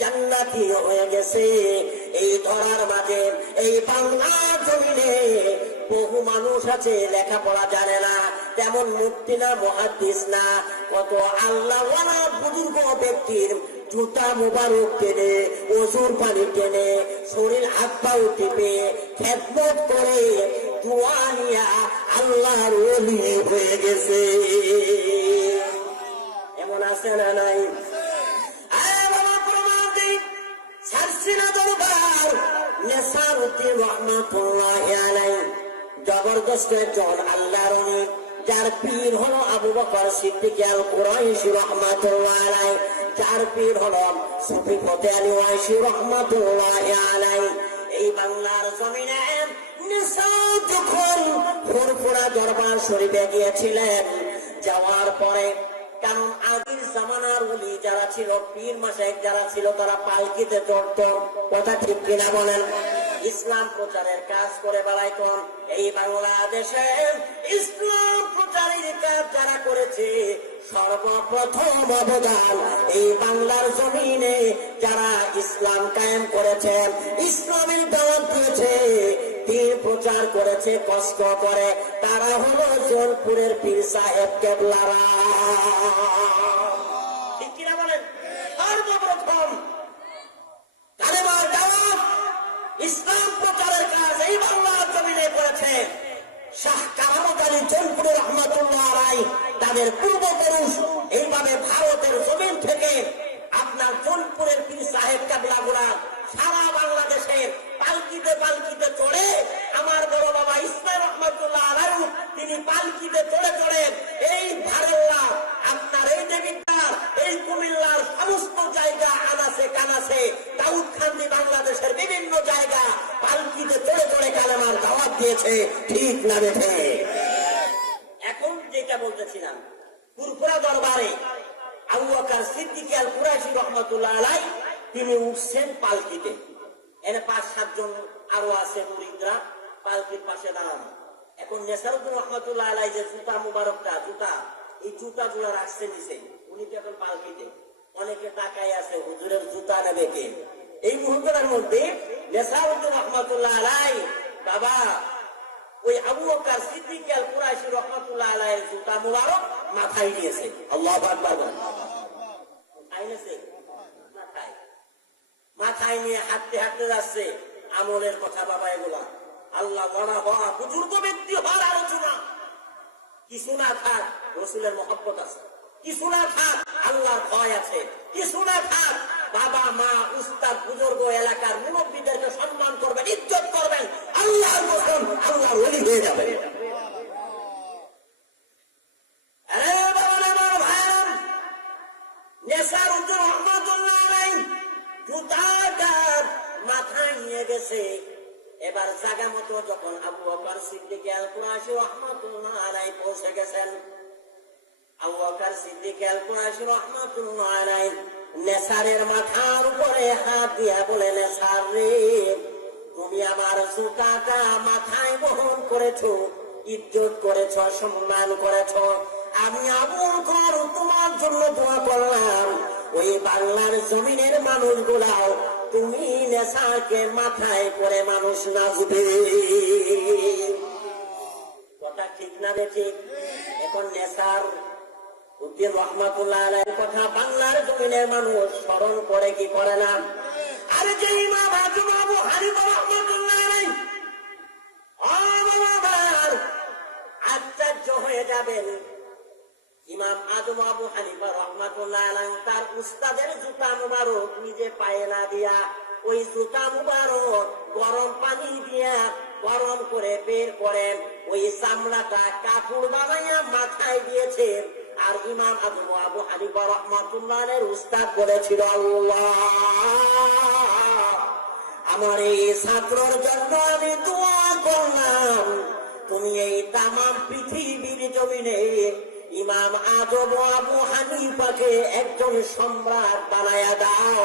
জান্নাতি হয়ে গেছে। এই ধরার মাঝে, এই বাংলা জমিনে বহু মানুষ আছে, লেখাপড়া জানে না, তেমন মুক্তি না মহাদিস না, কত আল্লাহ বুজুর্গ ব্যক্তির জুতা মুবারক টেনে ওজুর পানি টেনে, শরীর পাও টিপে, খেদমত করে দোয়া নিয়া আল্লাহর ওলি হয়ে গেছে। এমন আছে না নাই? জবরদস্ত একজন আল্লাহর যার পীর হলো আবু বকর সিদ্দিক কুরাইশি রহমাতুল্লাহ যার পীর হলো সুফি ফতে আলী ওয়াইশি রহমাতুল্লাহ আলাই এই বাংলার জমিনে যখন ফুরফুরা দরবার শরীফে গিয়েছিলেন, যাওয়ার পরে যারা ছিল, পীর মাসাইক যারা ছিল, তারা পালকিতে চড়ত কথা ঠিক কিনা বলেন। ইসলাম প্রচারের কাজ করে বেড়াইত এই বাংলাদেশে ইসলাম প্রচারের কাজ যারা করেছে, সর্বপ্রথম অবদান এই বাংলার জমিনে যারা ইসলাম কায়েম করেছেন, ইসলামের দাওয়াত দিয়েছে দিন প্রচার করেছে, কষ্ট করে। তারা হলো জোনপুরের পীর সাহেব কেবলারা ঠিক কিনা বলেন সর্বপ্রথম কালেমার দাওয়াত ইসলাম প্রচারের কাজ এই বাংলার জমিনে করেছে শাহ কামামত আলী জোনপুরের রাই তাদের পূর্বপুরুষ এইভাবে ভারতের জমিন থেকে আপনার জোনপুরের পীর সাহেব কাবলাগুলা সারা বাংলাদেশের পালকিতে পালকিতে চড়ে আমার বড় বাবা ইসমাইল রহমতুল্লাহ আলাই তিনি পালকিতে চড়ে চড়ে এই ভারল্লা, আপনার এই দেবিদ্দার এই কুমিল্লার সমস্ত জায়গা আনাসে কানাসে দাউদ খান্দি বাংলাদেশের বিভিন্ন জায়গা পালকিতে চড়ে চড়ে কালেমার দাওয়াত দিয়েছে, ঠিক না বেঠে যেটা বলতেছিলাম। পুরপুরা দরবারে আবু বকর সিদ্দিক আল কুরাইশি রহমতুল্লাহ আলাই তিনি উঠছেন পালকিতে। এর পাঁচ সাতজন আরও আছে মুরিদরা পালকির পাশে দাঁড়ানো। এখন নেসারুদ্দিন রহমতুল্লাহ আলাই যে জুতা মুবারকটা, জুতা, এই জুতা জোড়া রাখছে নিচে, উনি তো এখন পালকিতে। অনেকে টাকাই আছে, হুজুরের জুতা নেবে কে? এই মুহূর্তের মধ্যে নেসারুদ্দিন রহমতুল্লাহ আলাই বাবা, ওই আবু বকর সিদ্দিক আল কুরাইশি রহমতুল্লাহ আলাইহির মুবারক মাথায় নিয়েছে। আল্লাহু মাথায়। নিয়ে হাঁটতে হাঁটতে যাচ্ছে আমলের কথা বাবা এগুলা। আল্লাহ মনা হওয়া বুজুর্গ ব্যক্তি হওয়ার আলোচনা। কিছু না থাক, রসুলের মহব্বত আছে। কিছু না থাক, আল্লাহর ভয় আছে। কিছু না থাক, বাবা, মা, উস্তাদ, বুজুর্গ এলাকার মুরব্বীদেরকে সম্মান করবেন, ইজ্জত করবেন। আল্লাহর আল্লাহর হয়ে যাবে এবার জাগা মতো যখন আবু বকর সিদ্দিক আল রহমতুল্লাহ আলাইহি পৌঁছে গেছেন, আবু বকর সিদ্দিক আল রহমতুল্লাহ আলাইহি নেসারের মাথার উপরে হাত দিয়া বলে নেসার রে, তুমি আমার জুতাটা মাথায় বহন করেছ, ইজ্জত করেছ, সম্মান করেছ। আমি আবুল কর তোমার জন্য দোয়া করলাম। ওই বাংলার জমিনের মানুষগুলাও নেশাকে মাথায় করে মানুষ নাচবে। কথা ঠিক না রে ঠিক? এখন নেশার উদ্দিন রহমাতুল্লাহ কথা বাংলার জমিনের মানুষ স্মরণ করে কি করে না? আরে যে ইমাম আজম আবু হানিফা আশ্চর্য হয়ে যাবেন। ইমাম আদম আবু হানিফা রহমাতুল্লাহ তার উস্তাদের জুতা মুবারক নিজে পায়ে না দিয়া ওই জুতা মুবারক গরম পানি দিয়া গরম করে বের করেন। ওই চামড়াটা কাপড় বানাইয়া মাথায় দিয়েছেন আর ইমাম আদম আবু হানিফা রহমাতুল্লাহের উস্তাদ বলেছিল, আল্লাহ, আমার এই ছাত্রর জন্য আমি দোয়া করলাম। তুমি এই তামাম পৃথিবীর জমিনে ইমাম আজব আবু হানিফাকে একজন সম্রাট বানায়া দাও।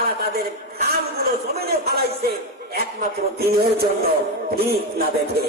তারা তাদের কামগুলো জমিনে ফালাইছে। একমাত্র দিনের জন্য ঠিক না দেখে